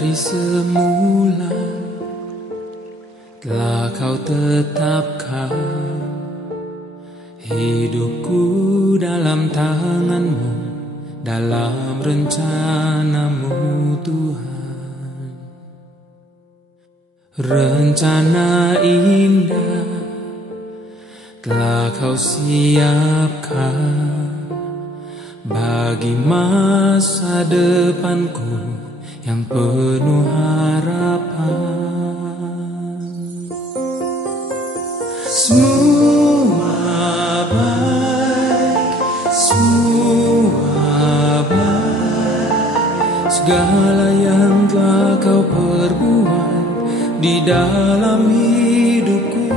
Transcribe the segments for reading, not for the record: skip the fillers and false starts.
Dari semula telah kau tetapkan hidupku dalam tanganmu, dalam rencanamu Tuhan. Rencana indah telah kau siapkan bagi masa depanku yang penuh harapan. Semua baik, semua baik. Segala yang telah kau perbuat di dalam hidupku,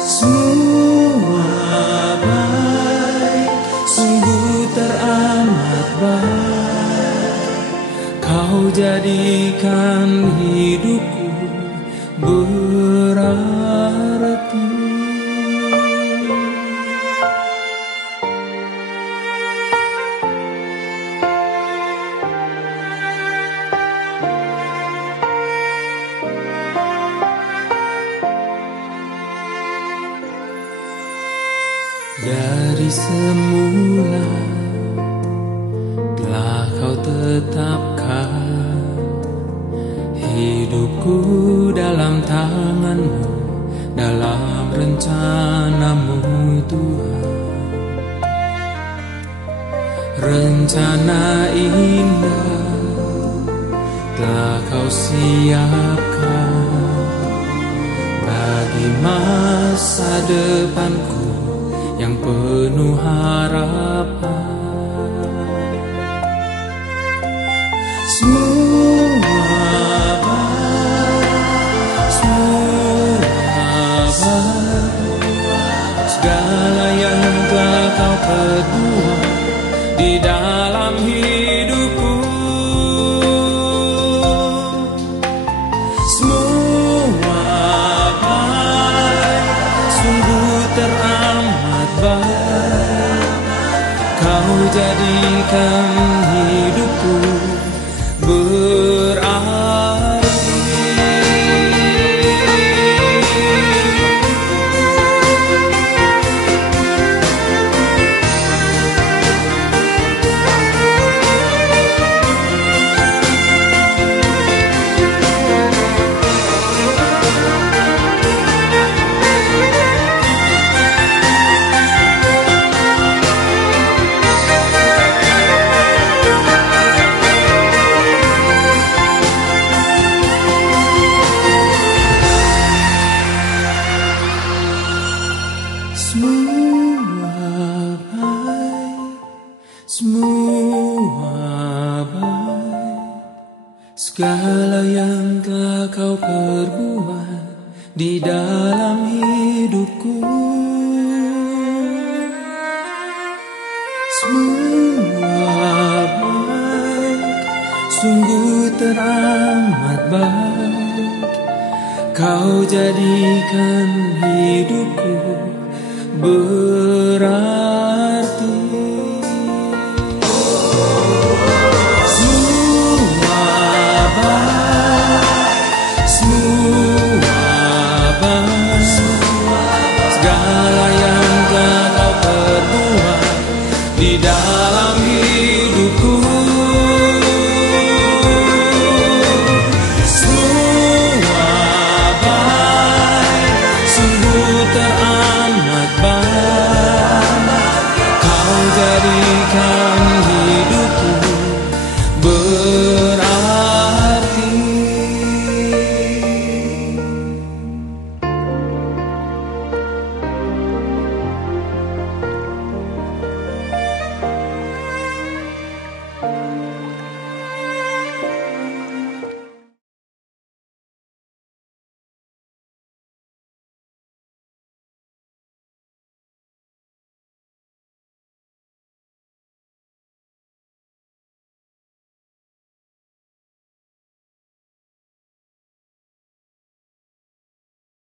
semua baik, sungguh teramat baik. Kau jadikan hidupku berarti. Dari semula telah kau tetapkan hidupku dalam tanganmu, dalam rencanamu Tuhan. Rencana indah telah kau siapkan bagi masa depanku yang penuh harapan. Semua baik, semua baik. Segala yang telah kau perbuat di dalam hidupku, semua baik, sungguh teramat baik. Kau jadikan hidupku berarti. Semua baik, semua baik. Segala yang telah kau perbuat di dalam hidupku, semua baik, sungguh teramat baik. Kau jadikan hidupku